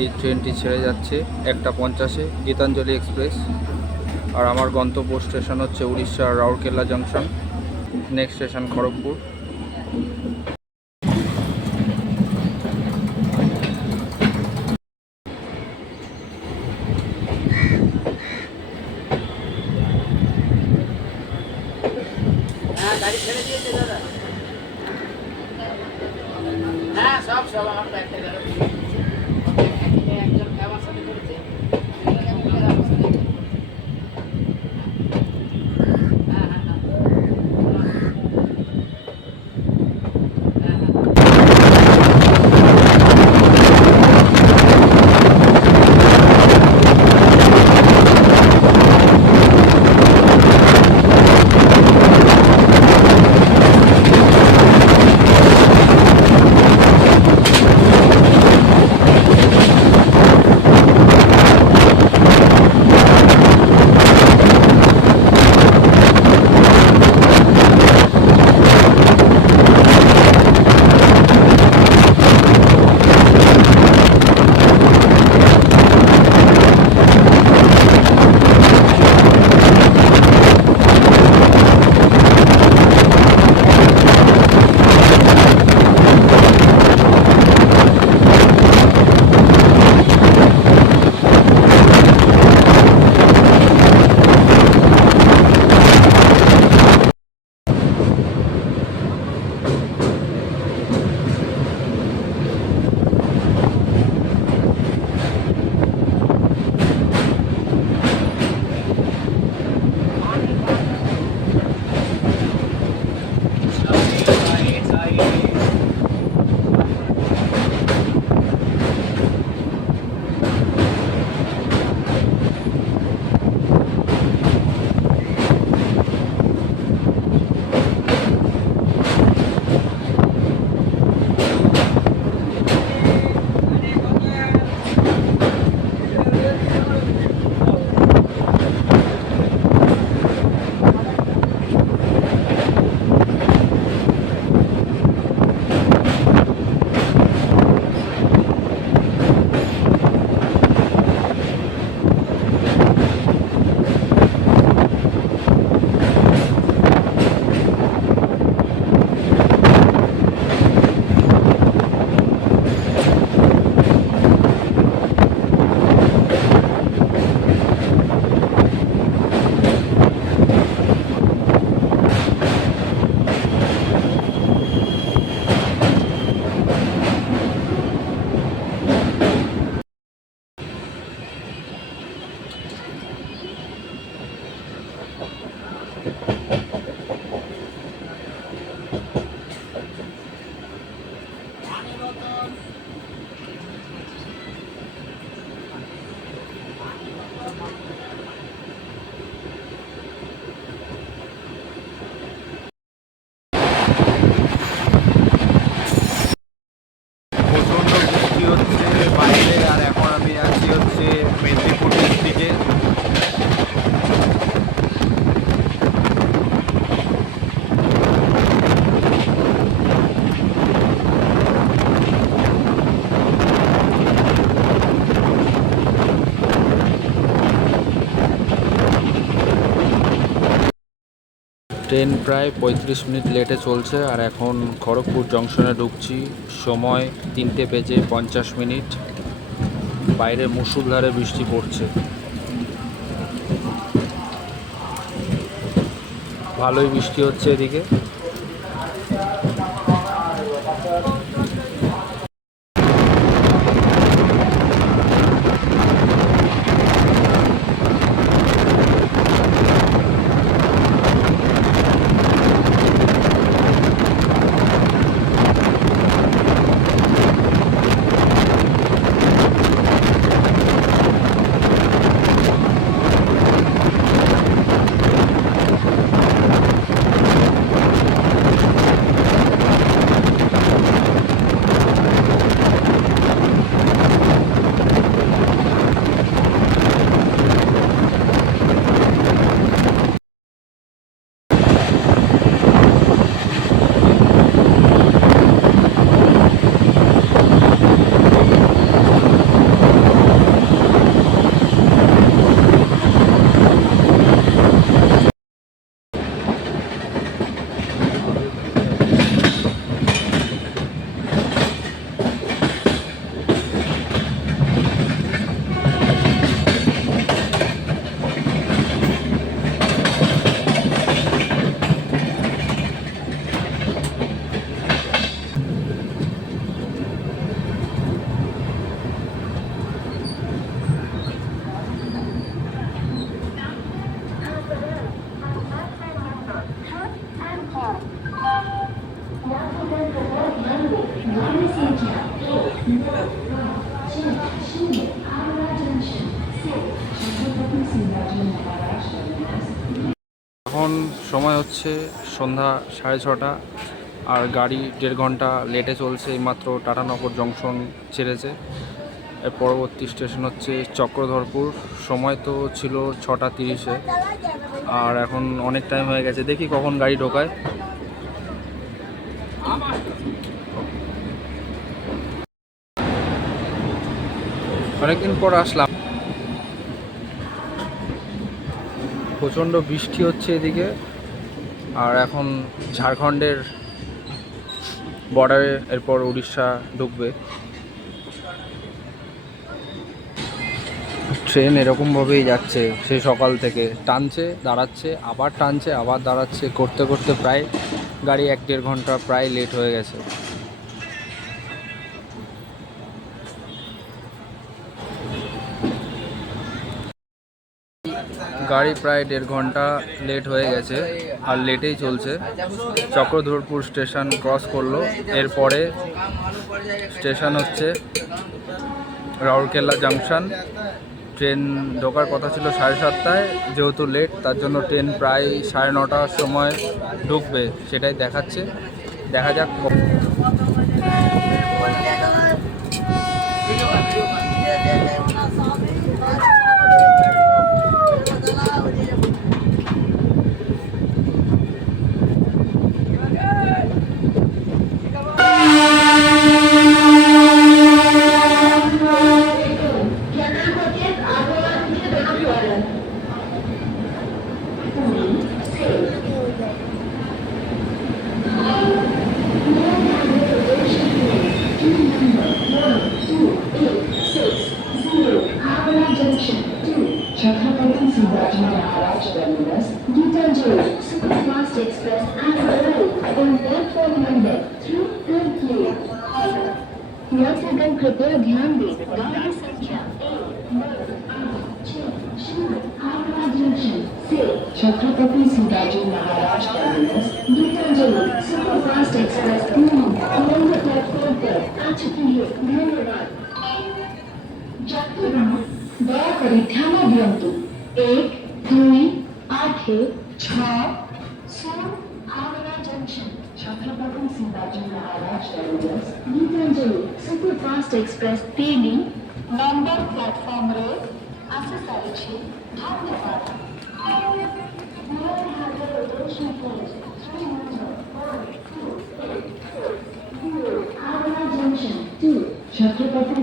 এই ট্রেনটি ছেড়ে যাচ্ছে একটা পঞ্চাশে গীতাঞ্জলি এক্সপ্রেস। আর আমার গন্তব্য স্টেশন হচ্ছে উড়িষ্যার Rourkela junction next station Kharagpur. Train প্রায় পঁয়ত্রিশ মিনিট লেটে চলছে আর এখন খড়গপুর জংশনে ঢুকছি। সময় তিনটে বেজে পঞ্চাশ মিনিট। বাইরে মুসুলধারে বৃষ্টি পড়ছে। ভালোই বৃষ্টি হচ্ছে এদিকে। এখন সময় হচ্ছে সন্ধ্যা সাড়ে ছটা আর গাড়ি দেড় ঘণ্টা লেটে চলছে, এইমাত্র টাটানগর জংশন ছেড়েছে। এর পরবর্তী স্টেশন হচ্ছে চক্রধরপুর। সময় তো ছিল ছটা তিরিশে। আর এখন অনেক টাইম হয়ে গেছে। দেখি কখন গাড়ি ঢোকায়। অনেকদিন পর আসলাম। প্রচণ্ড বৃষ্টি হচ্ছে এদিকে। আর এখন ঝাড়খণ্ডের বর্ডারে এরপর উড়িষ্যা ঢুকবে। ট্রেন এরকমভাবেই যাচ্ছে, সে সকাল থেকে। টানছে, দাঁড়াচ্ছে, আবার টানছে, আবার দাঁড়াচ্ছে। করতে করতে প্রায় গাড়ি এক দেড় ঘণ্টা প্রায় লেট হয়ে গেছে। গাড়ি প্রায় দেড় ঘণ্টা লেট হয়ে গেছে আর লেটেই চলছে। চক্রধরপুর স্টেশন ক্রস করল। এরপরে স্টেশন হচ্ছে রাউরকেল্লা জাংশন ট্রেন ঢোকার কথা ছিল সাড়ে সাতটায়। যেহেতু লেট তার জন্য ট্রেন প্রায় সাড়ে নটার সময় ঢুকবে, সেটাই দেখাচ্ছে। দেখা যাক यात्रीगण कृपया ध्यान दें गाड़ी संख्या Chhatrapati Shivaji Maharaj terminus Gitanjali superfast express platform पर आ चुकी है धन्यवाद यात्रीगण दया करें ध्यान दियंतु एक दुई आठ छः Howrah junction Chhatrapati Shivaji Maharaj terminus Gitanjali Superfast Express Pini, Number Platform Road, Asasarichi, Dhamnapar. Chakrapati